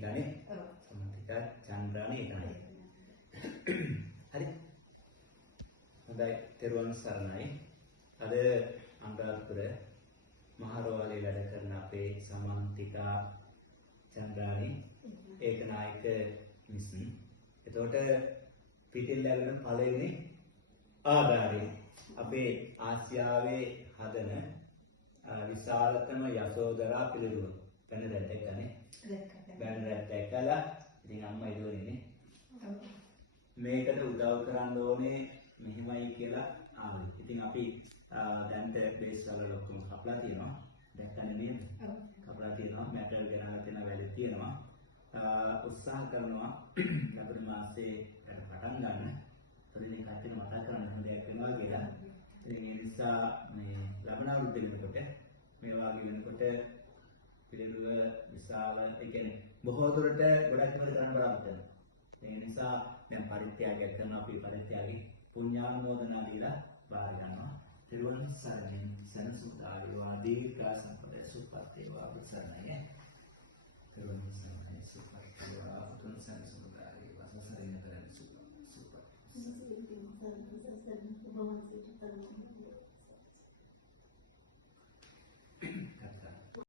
සමන්තිකානේ. සමන්තිකා චන්ද්‍රානේ තමයි. හරි. හොඳයි තෙරුවන් සරණයි. අද අනුරාධපුර මහරෝහලේ වැඩ කරන අපේ සමන්තිකා චන්ද්‍රානේ ඒකනායක මිස්න්. එතකොට පිටින් ලැබෙන පළවෙනි ආධාරය අපේ ආසියාවේ හදන විශාලතම යසෝදරා පිළිරුව. වෙන දැක්කනේ. දැක්කනේ. දැක්කලා ඉතින් අම්මා ඉදුවනේ. මේකට උදව් කරන්න ඕනේ මෙහිමයි කියලා ආවා. ඉතින් අපි දැන් බේස් වල ඔක්කොම කපලා තියෙනවා. දැක්කනේ නේද? ඔව්. කපලා තියෙනවා. මැටරල් ගෙනල්ලා තියෙන වැඩ තියෙනවා. උත්සාහ කරනවා ලබන මාසේ පටන් ගන්න. පොඩි කට්ටිය මතක් කරගන්න හොඳ දෙයක් වෙනවා කියලා. ඉතින් ඒ නිසා මේ ලබන අවුරුද්ද වෙනකොට මේ වාගේ වෙනකොට පිළිවෙල විශාල ඒ කියන්නේ බොහෝ දුරට ගොඩක් දේවල් කරන්න බලාපොරොත්තු වෙනවා. ඒ නිසා දැන් පරිත්‍යාගයක් කරන අපි පරිත්‍යාගي පුණ්‍යානුමෝදනා දීලා බාර ගන්නවා. තිරුවන් සරණින් සනසුදා වේවා දීර්ඝ සම්පත සුපත් වේවා සරණයි. තිරුවන් සරණයි සුපත් වේවා උතුම් සනසුදා වේවා සසරින් කරන්නේ සුපත්.